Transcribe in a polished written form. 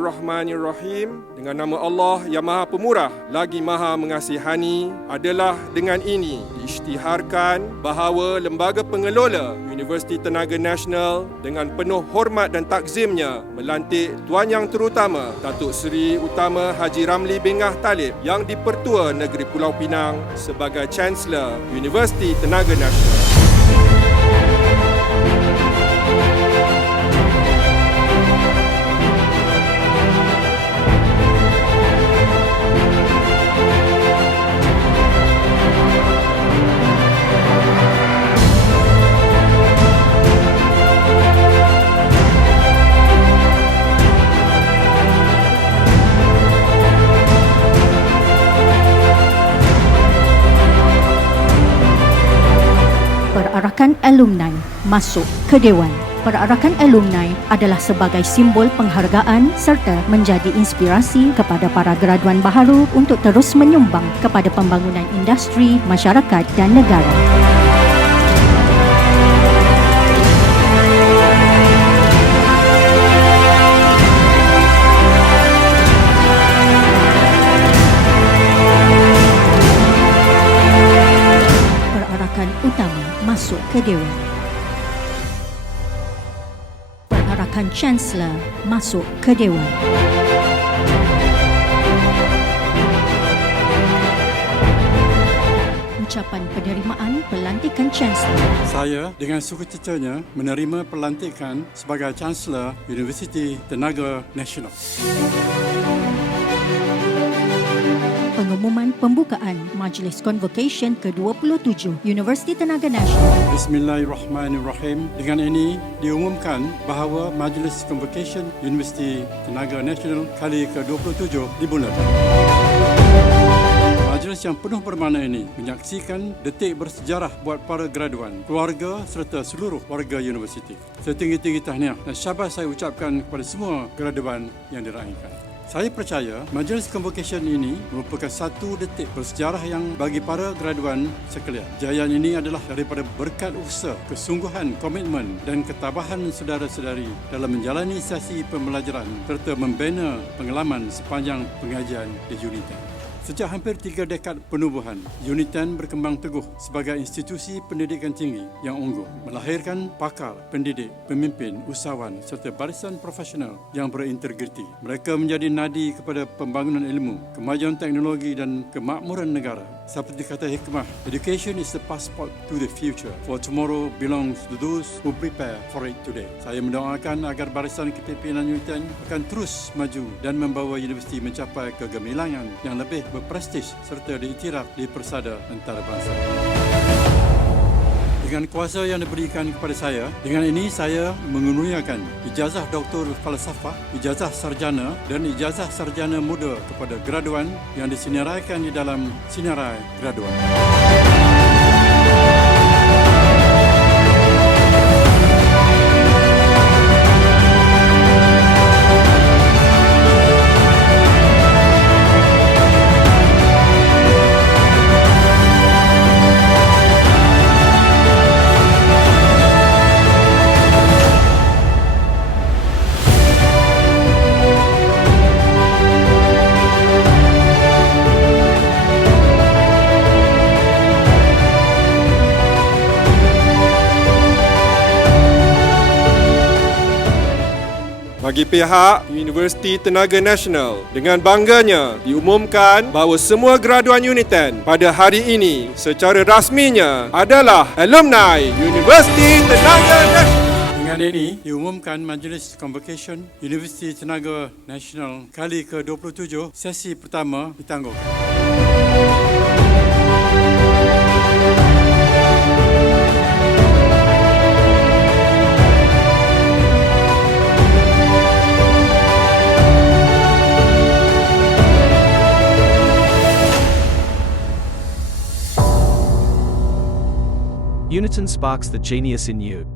Bismillahirrahmanirrahim. Dengan nama Allah yang Maha Pemurah lagi Maha Mengasihani, adalah dengan ini diisytiharkan bahawa Lembaga Pengelola Universiti Tenaga Nasional dengan penuh hormat dan takzimnya melantik Tuan Yang Terutama Datuk Seri Utama Haji Ramli bin Ngah Talib yang di-Pertua Negeri Pulau Pinang sebagai Chancellor Universiti Tenaga Nasional. Perarakan alumni masuk ke Dewan. Perarakan alumni adalah sebagai simbol penghargaan serta menjadi inspirasi kepada para graduan baharu untuk terus menyumbang kepada pembangunan industri, masyarakat dan negara. Utama masuk ke Dewan. Perarakan Chancellor masuk ke Dewan. Ucapan penerimaan pelantikan Chancellor. Saya dengan sukacitanya menerima pelantikan sebagai Chancellor Universiti Tenaga Nasional. Pengumuman pembukaan Majlis Convocation ke-27 Universiti Tenaga Nasional. Bismillahirrahmanirrahim. Dengan ini diumumkan bahawa Majlis Convocation Universiti Tenaga Nasional kali ke-27 dimulakan. Majlis yang penuh bermakna ini menyaksikan detik bersejarah buat para graduan, keluarga serta seluruh warga universiti. Setinggi-tinggi tahniah dan syabas saya ucapkan kepada semua graduan yang diraihkan. Saya percaya majlis convocation ini merupakan satu detik bersejarah yang bagi para graduan sekalian. Jayaan ini adalah daripada berkat usaha, kesungguhan, komitmen dan ketabahan saudara-saudari dalam menjalani sesi pembelajaran serta membina pengalaman sepanjang pengajian di UNITEN. Sejak hampir 3 dekad penubuhan, UNITEN berkembang teguh sebagai institusi pendidikan tinggi yang unggul, melahirkan pakar, pendidik, pemimpin, usahawan serta barisan profesional yang berintegriti. Mereka menjadi nadi kepada pembangunan ilmu, kemajuan teknologi dan kemakmuran negara. Seperti kata hikmah, education is the passport to the future, for tomorrow belongs to those who prepare for it today. Saya mendoakan agar barisan kepimpinan UNITEN akan terus maju dan membawa universiti mencapai kegemilangan yang lebih berprestij serta diiktiraf di persada antarabangsa. Dengan kuasa yang diberikan kepada saya, dengan ini saya mengunuriakan ijazah Doktor Falsafah, ijazah Sarjana dan ijazah Sarjana Muda kepada graduan yang disinaraikan di dalam Sinarai Graduan. Bagi pihak Universiti Tenaga Nasional, dengan bangganya diumumkan bahawa semua graduan UNITEN pada hari ini secara rasminya adalah alumni Universiti Tenaga Nasional. Dengan ini diumumkan Majlis Convocation Universiti Tenaga Nasional kali ke-27 sesi pertama ditangguhkan. UNITEN sparks the genius in you.